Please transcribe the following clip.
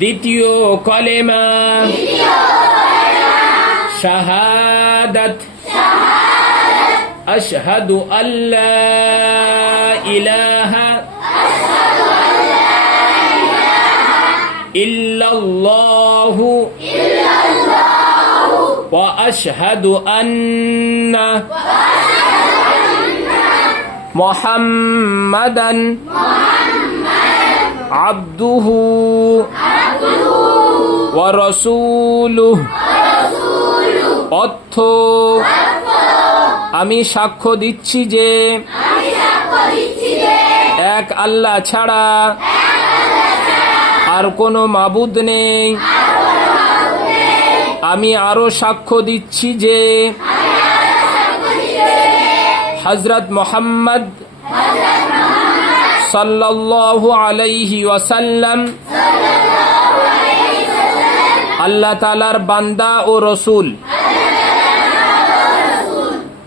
দ্বিতীয় কলেমা শাহাদাত আশহাদু আল্লা ইলাহা ইল্লাল্লাহু ওয়া আশহাদু আন্না মুহাম্মাদান আবদুহু ওয়া রাসূলুহু। অর্থ, আমি সাক্ষ্য দিচ্ছি যে এক আল্লাহ ছাড়া আর কোনো মাবুদ নেই। আমি আরো সাক্ষ্য দিচ্ছি যে হযরত মুহাম্মদ সাল্লাল্লাহু আলাইহি ওয়াসাল্লাম আল্লাহ তাআলার বান্দা ও রসুল।